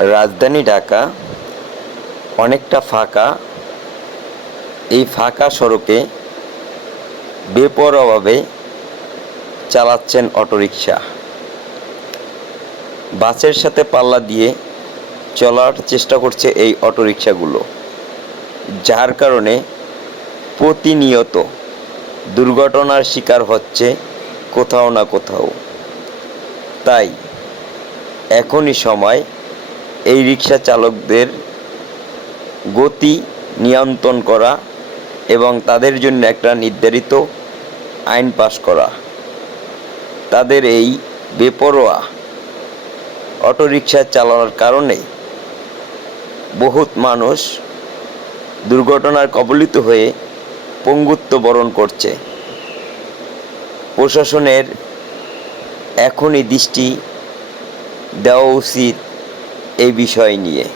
রাজধানী ঢাকা অনেকটা ফাঁকা। এই ফাঁকা সড়কে বেপরোয়াভাবে চালাচ্ছেন অটোরিকশা। বাসের সাথে পাল্লা দিয়ে চলার চেষ্টা করছে এই অটোরিকশাগুলো, যার কারণে প্রতিনিয়ত দুর্ঘটনার শিকার হচ্ছে কোথাও না কোথাও। তাই এখনই সময় এই রিক্সা চালকদের গতি নিয়ন্ত্রণ করা এবং তাদের জন্য একটা নির্ধারিত আইন পাস করা। তাদের এই বেপরোয়া অটোরিকশা চালানোর কারণে বহুত মানুষ দুর্ঘটনার কবলিত হয়ে পঙ্গুত্ব বরণ করছে। প্রশাসনের এখনই দৃষ্টি দেওয়া উচিত এই বিষয় নিয়ে।